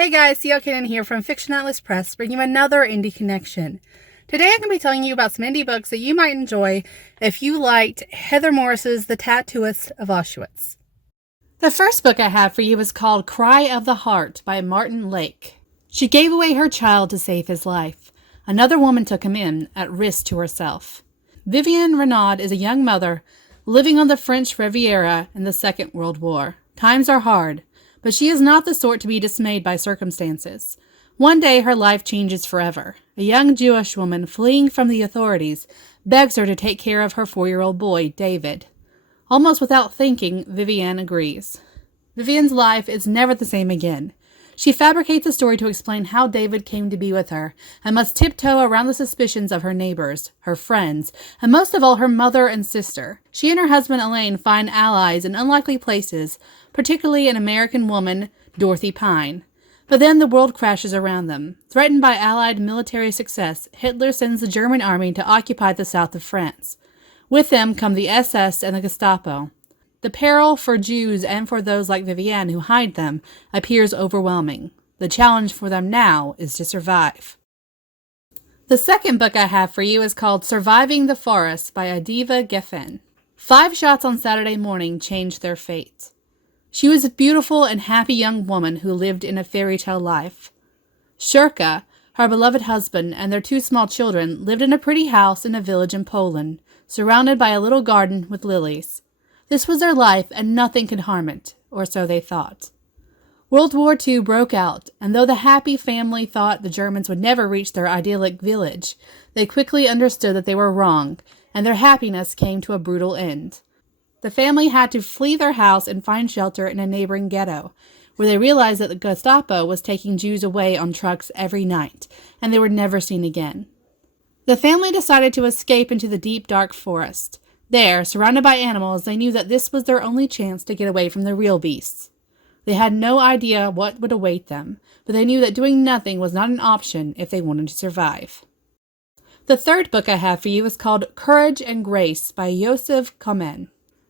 Hey guys, CL Cannon here from Fiction Atlas Press, bringing you another indie connection. Today I'm going to be telling you about some indie books that you might enjoy if you liked Heather Morris's The Tattooist of Auschwitz. The first book I have for you is called Cry of the Heart by Martin Lake. She gave away her child to save his life. Another woman took him in, at risk to herself. Vivienne Renaud is a young mother living on the French Riviera in the Second World War. Times are hard, but she is not the sort to be dismayed by circumstances. One day her life changes forever. A young Jewish woman fleeing from the authorities begs her to take care of her 4-year-old boy, David. Almost without thinking, Vivienne agrees. Vivienne's life is never the same again. She fabricates a story to explain how David came to be with her, and must tiptoe around the suspicions of her neighbors, her friends, and most of all her mother and sister. She and her husband Elaine find allies in unlikely places, particularly an American woman, Dorothy Pine. But then the world crashes around them. Threatened by Allied military success, Hitler sends the German army to occupy the south of France. With them come the SS and the Gestapo. The peril for Jews and for those like Vivienne who hide them appears overwhelming. The challenge for them now is to survive. The second book I have for you is called Surviving the Forest by Adiva Geffen. 5 shots on Saturday morning changed their fate. She was a beautiful and happy young woman who lived in a fairy tale life. Shurka, her beloved husband, and their 2 small children lived in a pretty house in a village in Poland, surrounded by a little garden with lilies. This was their life, and nothing could harm it, or so they thought. World War II broke out, and though the happy family thought the Germans would never reach their idyllic village, they quickly understood that they were wrong, and their happiness came to a brutal end. The family had to flee their house and find shelter in a neighboring ghetto, where they realized that the Gestapo was taking Jews away on trucks every night, and they were never seen again. The family decided to escape into the deep, dark forest. There, surrounded by animals, they knew that this was their only chance to get away from the real beasts. They had no idea what would await them, but they knew that doing nothing was not an option if they wanted to survive. The third book I have for you is called Courage and Grace by Yosef Komen.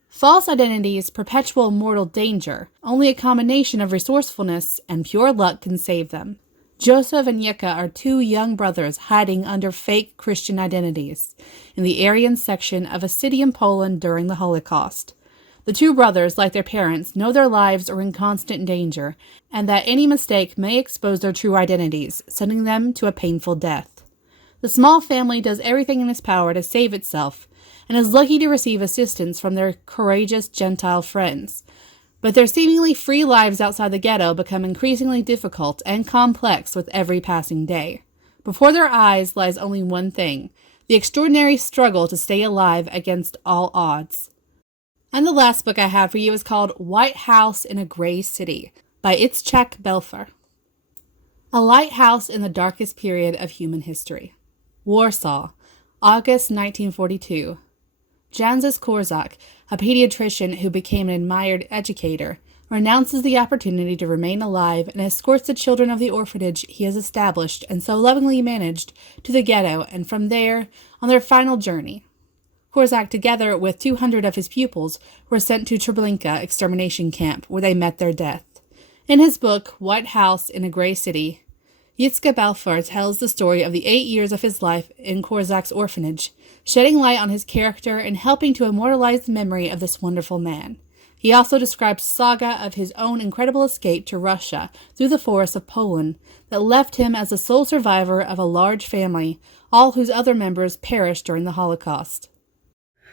False identities, perpetual mortal danger. Only a combination of resourcefulness and pure luck can save them. Joseph and Yeka are 2 young brothers hiding under fake Christian identities in the Aryan section of a city in Poland during the Holocaust. The 2 brothers, like their parents, know their lives are in constant danger and that any mistake may expose their true identities, sending them to a painful death. The small family does everything in its power to save itself and is lucky to receive assistance from their courageous Gentile friends. But their seemingly free lives outside the ghetto become increasingly difficult and complex with every passing day. Before their eyes lies only one thing, the extraordinary struggle to stay alive against all odds. And the last book I have for you is called White House in a Gray City by Itzchak Belfer. A lighthouse in the darkest period of human history. Warsaw, August 1942. Janzus Korzak, a pediatrician who became an admired educator, renounces the opportunity to remain alive and escorts the children of the orphanage he has established and so lovingly managed to the ghetto, and from there on their final journey. Korzak, together with 200 of his pupils, were sent to Treblinka extermination camp, where they met their death. In his book, White House in a Gray City, Itzchak Belfer tells the story of the 8 years of his life in Korzak's orphanage, shedding light on his character and helping to immortalize the memory of this wonderful man. He also describes the saga of his own incredible escape to Russia through the forests of Poland that left him as the sole survivor of a large family, all whose other members perished during the Holocaust.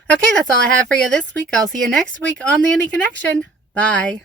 Okay, that's all I have for you this week. I'll see you next week on The Indie Connection. Bye.